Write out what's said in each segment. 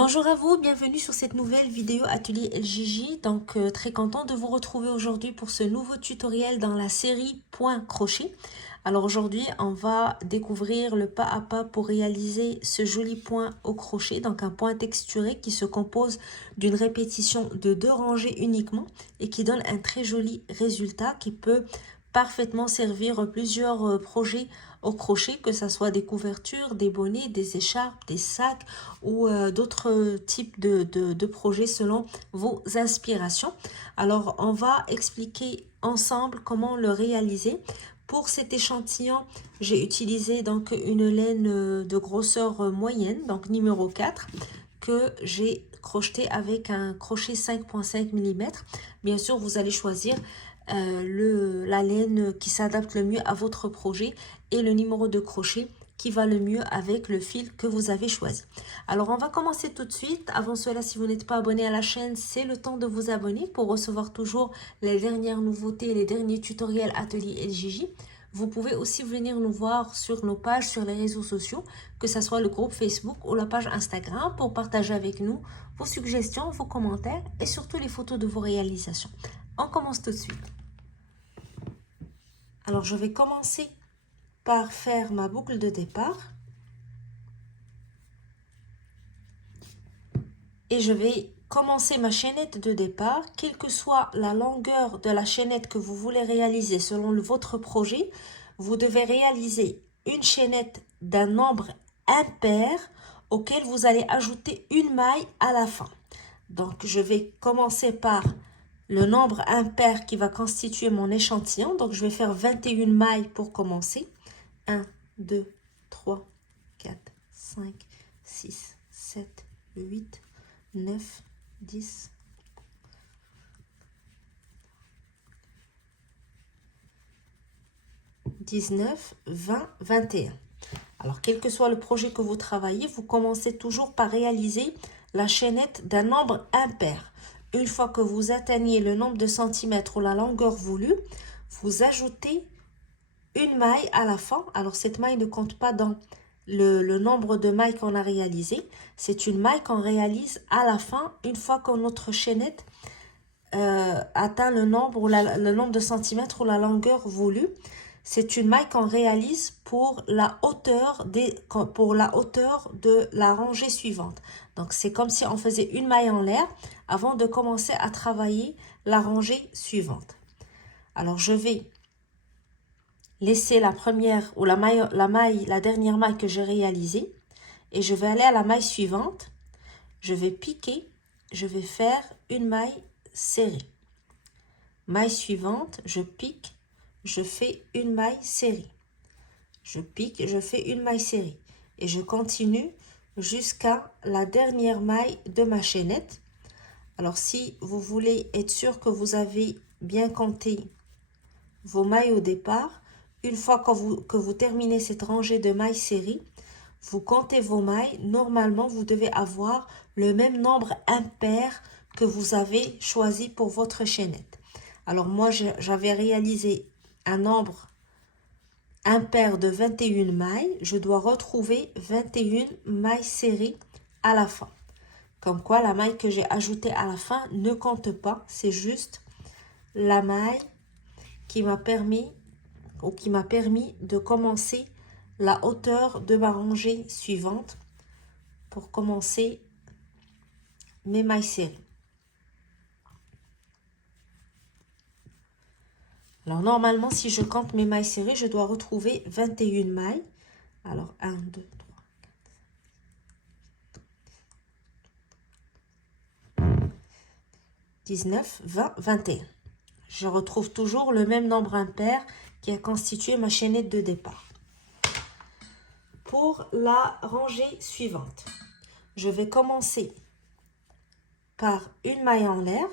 Bonjour à vous, bienvenue sur cette nouvelle vidéo atelier LJJ. Donc très content de vous retrouver aujourd'hui pour ce nouveau tutoriel dans la série point crochet. Alors aujourd'hui on va découvrir le pas à pas pour réaliser ce joli point au crochet. Donc un point texturé qui se compose d'une répétition de 2 rangées uniquement et qui donne un très joli résultat qui peut parfaitement servir plusieurs projets au crochet, que ce soit des couvertures, des bonnets, des écharpes, des sacs ou d'autres types de projets selon vos inspirations. Alors, on va expliquer ensemble comment le réaliser. Pour cet échantillon, j'ai utilisé donc une laine de grosseur moyenne, donc numéro 4, que j'ai crocheté avec un crochet 5,5 mm. Bien sûr, vous allez choisir la laine qui s'adapte le mieux à votre projet et le numéro de crochet qui va le mieux avec le fil que vous avez choisi. Alors, on va commencer tout de suite. Avant cela, si vous n'êtes pas abonné à la chaîne, c'est le temps de vous abonner pour recevoir toujours les dernières nouveautés, les derniers tutoriels atelier LJJ. Vous pouvez aussi venir nous voir sur nos pages sur les réseaux sociaux, que ce soit le groupe Facebook ou la page Instagram, pour partager avec nous vos suggestions, vos commentaires et surtout les photos de vos réalisations. On commence tout de suite. Alors, je vais commencer par faire ma boucle de départ. Et je vais commencer ma chaînette de départ, quelle que soit la longueur de la chaînette que vous voulez réaliser selon votre projet. Vous devez réaliser une chaînette d'un nombre impair auquel vous allez ajouter une maille à la fin. Donc, je vais commencer par le nombre impair qui va constituer mon échantillon. Donc, je vais faire 21 mailles pour commencer. 1, 2, 3, 4, 5, 6, 7, 8, 9, 10, 19, 20, 21. Alors, quel que soit le projet que vous travaillez, vous commencez toujours par réaliser la chaînette d'un nombre impair. Une fois que vous atteignez le nombre de centimètres ou la longueur voulue, vous ajoutez une maille à la fin. Alors, cette maille ne compte pas dans le nombre de mailles qu'on a réalisé. C'est une maille qu'on réalise à la fin, une fois que notre chaînette atteint le nombre de centimètres ou la longueur voulue. C'est une maille qu'on réalise pour la hauteur de la rangée suivante. Donc, c'est comme si on faisait une maille en l'air avant de commencer à travailler la rangée suivante. Alors, je vais laisser la première ou la dernière maille que j'ai réalisée et je vais aller à la maille suivante. Je vais piquer, je vais faire une maille serrée. Maille suivante, je pique, je fais une maille serrée. Je pique, je fais une maille serrée. Et je continue jusqu'à la dernière maille de ma chaînette. Alors, si vous voulez être sûr que vous avez bien compté vos mailles au départ, une fois que vous terminez cette rangée de mailles serrées, vous comptez vos mailles. Normalement, vous devez avoir le même nombre impair que vous avez choisi pour votre chaînette. Alors moi, j'avais réalisé un nombre impair de 21 mailles. Je dois retrouver 21 mailles serrées à la fin. Comme quoi, la maille que j'ai ajoutée à la fin ne compte pas. C'est juste la maille qui m'a permis de commencer la hauteur de ma rangée suivante pour commencer mes mailles serrées. Alors, normalement, si je compte mes mailles serrées, je dois retrouver 21 mailles. Alors, 1, 2, 3, 19, 20, 21. Je retrouve toujours le même nombre impair qui a constitué ma chaînette de départ. Pour la rangée suivante, je vais commencer par une maille en l'air.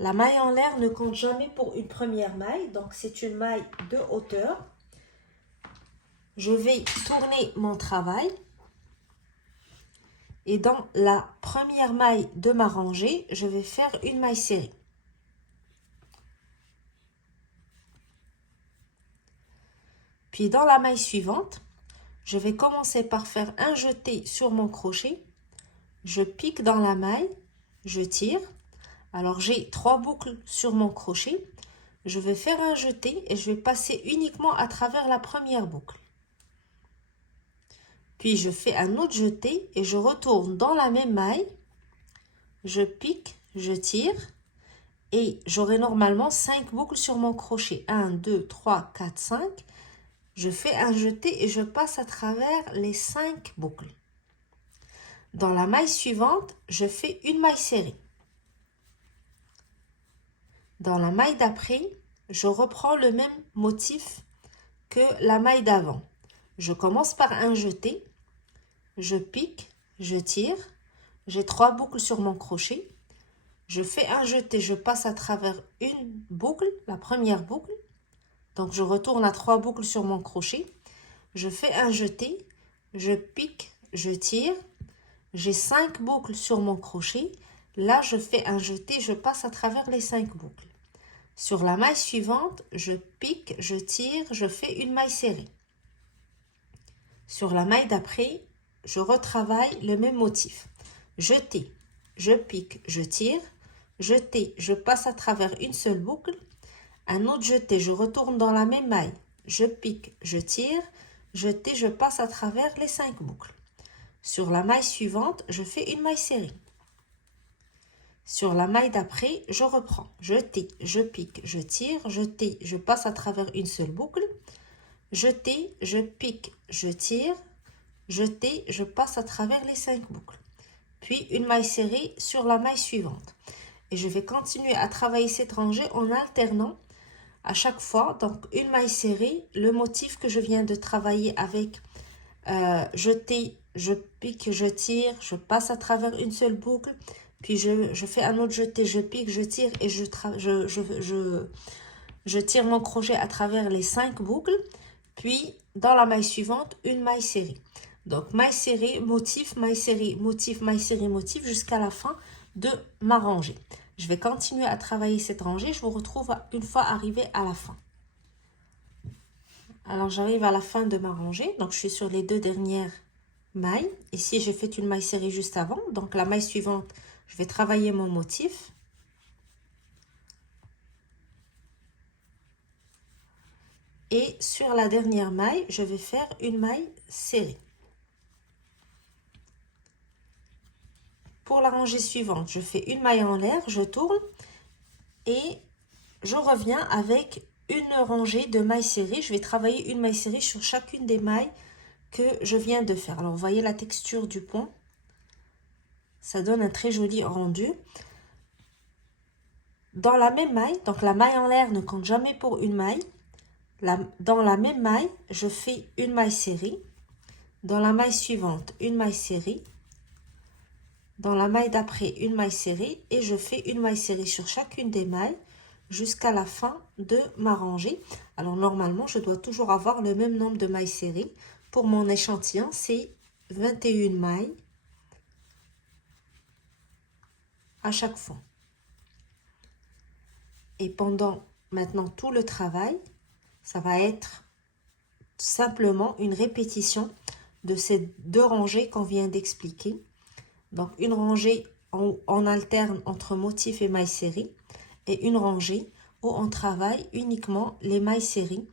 La maille en l'air ne compte jamais pour une première maille, donc c'est une maille de hauteur. Je vais tourner mon travail et dans la première maille de ma rangée, je vais faire une maille serrée. Puis dans la maille suivante, je vais commencer par faire un jeté sur mon crochet. je pique dans la maille, je tire. Alors j'ai 3 boucles sur mon crochet. Je vais faire un jeté et je vais passer uniquement à travers la première boucle. Puis je fais un autre jeté et je retourne dans la même maille. Je pique, je tire et j'aurai normalement 5 boucles sur mon crochet. 1, 2, 3, 4, 5. Je fais un jeté et je passe à travers les 5 boucles. Dans la maille suivante, je fais une maille serrée. Dans la maille d'après, je reprends le même motif que la maille d'avant. Je commence par un jeté, je pique, je tire, j'ai 3 boucles sur mon crochet, je fais un jeté, je passe à travers une boucle, la première boucle, donc je retourne à 3 boucles sur mon crochet, je fais un jeté, je pique, je tire, j'ai 5 boucles sur mon crochet, là je fais un jeté, je passe à travers les 5 boucles. Sur la maille suivante, je pique, je tire, je fais une maille serrée. Sur la maille d'après, je retravaille le même motif. Jeté, je pique, je tire, jeté, je passe à travers une seule boucle, un autre jeté, je retourne dans la même maille, je pique, je tire, jeté, je passe à travers les 5 boucles. Sur la maille suivante, je fais une maille serrée. Sur la maille d'après, je reprends. Jeté, je pique, je tire, jeté, je passe à travers une seule boucle. Jeté, je pique, je tire, jeté, je passe à travers les 5 boucles. Puis une maille serrée sur la maille suivante. Et je vais continuer à travailler cette rangée en alternant à chaque fois. Donc une maille serrée, le motif que je viens de travailler avec jeté, je pique, je tire, je passe à travers une seule boucle. Puis je fais un autre jeté, je pique, je tire et je tire mon crochet à travers les 5 boucles. Puis dans la maille suivante, une maille serrée. Donc maille serrée, motif, maille serrée, motif, maille serrée, motif jusqu'à la fin de ma rangée. Je vais continuer à travailler cette rangée. Je vous retrouve une fois arrivé à la fin. Alors j'arrive à la fin de ma rangée. Donc je suis sur les 2 dernières mailles. Ici j'ai fait une maille serrée juste avant. Donc la maille suivante, je vais travailler mon motif. Et sur la dernière maille, je vais faire une maille serrée. Pour la rangée suivante, je fais une maille en l'air, je tourne et je reviens avec une rangée de mailles serrées. Je vais travailler une maille serrée sur chacune des mailles que je viens de faire. Alors, vous voyez la texture du point. Ça donne un très joli rendu. Dans la même maille, donc la maille en l'air ne compte jamais pour une maille. Dans la même maille, je fais une maille serrée. Dans la maille suivante, une maille serrée. Dans la maille d'après, une maille serrée. Et je fais une maille serrée sur chacune des mailles jusqu'à la fin de ma rangée. Alors normalement, je dois toujours avoir le même nombre de mailles serrées. Pour mon échantillon, c'est 21 mailles à chaque fois. Et pendant maintenant tout le travail, ça va être simplement une répétition de ces 2 rangées qu'on vient d'expliquer. Donc une rangée où on alterne entre motif et mailles serrées et une rangée où on travaille uniquement les mailles serrées.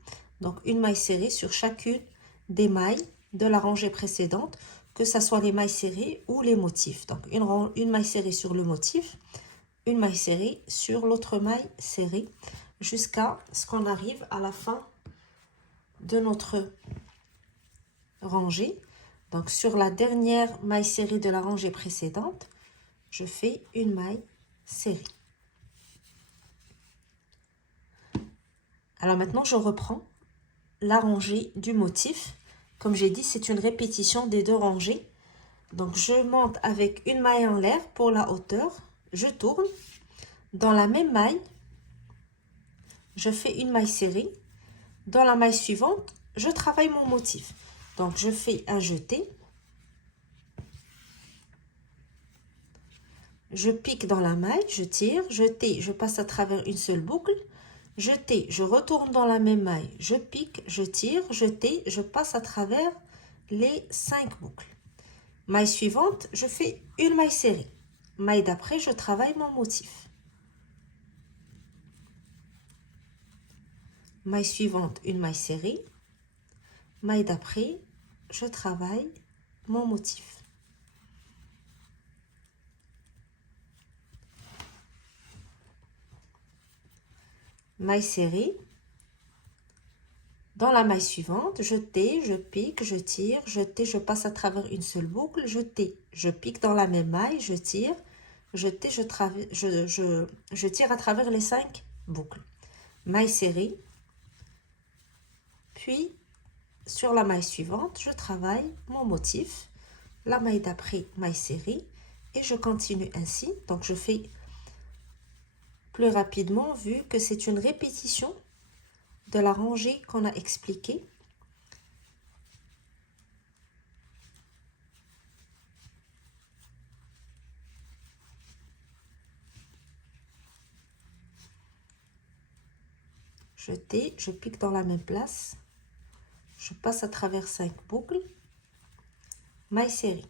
Donc une maille serrée sur chacune des mailles de la rangée précédente, que ce soit les mailles serrées ou les motifs. Donc une maille serrée sur le motif, une maille serrée sur l'autre maille serrée, jusqu'à ce qu'on arrive à la fin de notre rangée. Donc sur la dernière maille serrée de la rangée précédente, je fais une maille serrée. Alors maintenant, je reprends la rangée du motif. Comme j'ai dit, c'est une répétition des 2 rangées. Donc je monte avec une maille en l'air pour la hauteur. Je tourne. Dans la même maille, je fais une maille serrée. Dans la maille suivante, je travaille mon motif. Donc je fais un jeté. Je pique dans la maille, je tire, jeté, je passe à travers une seule boucle. Jeté, je retourne dans la même maille, je pique, je tire, jeté, je passe à travers les 5 boucles. Maille suivante, je fais une maille serrée. Maille d'après, je travaille mon motif. Maille suivante, une maille serrée. Maille d'après, je travaille mon motif. Maille serrée. Dans la maille suivante, je tais, je pique, je tire, je tais, je passe à travers une seule boucle, je tais, je pique dans la même maille, je tire, je tais, je tire à travers les 5 boucles. Maille serrée, puis sur la maille suivante, je travaille mon motif, la maille d'après, maille serrée, et je continue ainsi. Donc je fais plus rapidement vu que c'est une répétition de la rangée qu'on a expliquée. Je tais, je pique dans la même place, je passe à travers 5 boucles, maille serrée.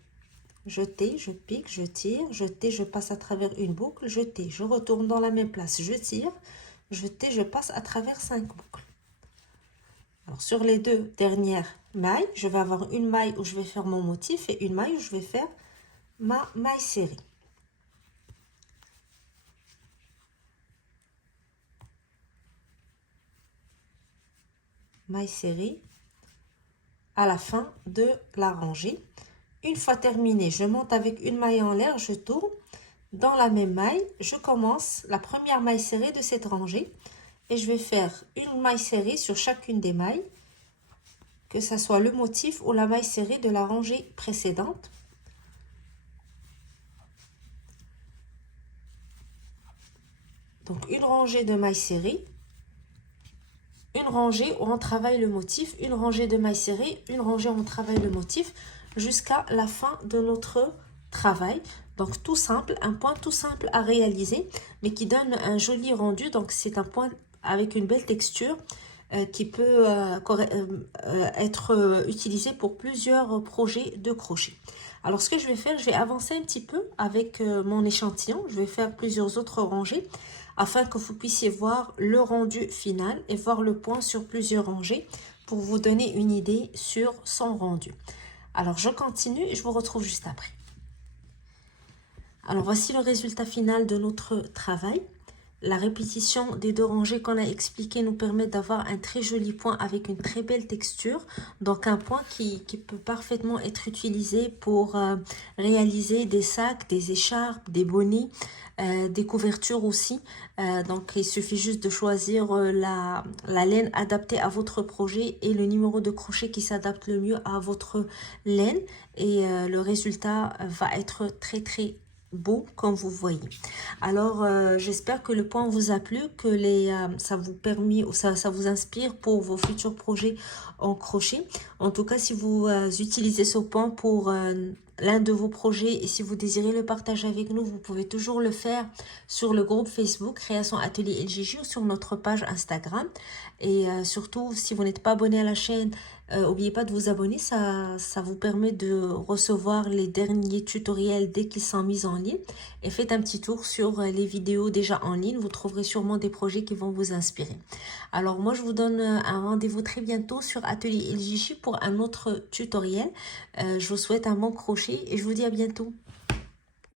Je tais, je pique, je tire, je tais, je passe à travers une boucle, je tais, je retourne dans la même place, je tire, je tais, je passe à travers 5 boucles. Alors sur les 2 dernières mailles, je vais avoir une maille où je vais faire mon motif et une maille où je vais faire ma maille serrée. Maille serrée à la fin de la rangée. Une fois terminé, je monte avec une maille en l'air, je tourne. Dans la même maille, je commence la première maille serrée de cette rangée et je vais faire une maille serrée sur chacune des mailles, que ce soit le motif ou la maille serrée de la rangée précédente. Donc une rangée de mailles serrées, une rangée où on travaille le motif, une rangée de mailles serrées, une rangée où on travaille le motif jusqu'à la fin de notre travail. Donc tout simple, un point tout simple à réaliser mais qui donne un joli rendu. Donc c'est un point avec une belle texture qui peut être utilisé pour plusieurs projets de crochet. Alors ce que je vais faire, je vais avancer un petit peu avec mon échantillon. Je vais faire plusieurs autres rangées afin que vous puissiez voir le rendu final et voir le point sur plusieurs rangées pour vous donner une idée sur son rendu. Alors je continue et je vous retrouve juste après. Alors voici le résultat final de notre travail. La répétition des 2 rangées qu'on a expliquées nous permet d'avoir un très joli point avec une très belle texture. Donc un point qui peut parfaitement être utilisé pour réaliser des sacs, des écharpes, des bonnets, des couvertures aussi. Donc il suffit juste de choisir la laine adaptée à votre projet et le numéro de crochet qui s'adapte le mieux à votre laine. Et le résultat va être très beau comme vous voyez. Alors j'espère que le point vous a plu, que ça vous permet ou ça vous inspire pour vos futurs projets en crochet. En tout cas, si vous utilisez ce point pour l'un de vos projets et si vous désirez le partager avec nous, vous pouvez toujours le faire sur le groupe Facebook Création Atelier LJJ ou sur notre page Instagram. Et surtout, si vous n'êtes pas abonné à la chaîne, n'oubliez pas de vous abonner, ça vous permet de recevoir les derniers tutoriels dès qu'ils sont mis en ligne. Et faites un petit tour sur les vidéos déjà en ligne, vous trouverez sûrement des projets qui vont vous inspirer. Alors moi je vous donne un rendez-vous très bientôt sur Atelier LJJ pour un autre tutoriel. Je vous souhaite un bon crochet et je vous dis à bientôt.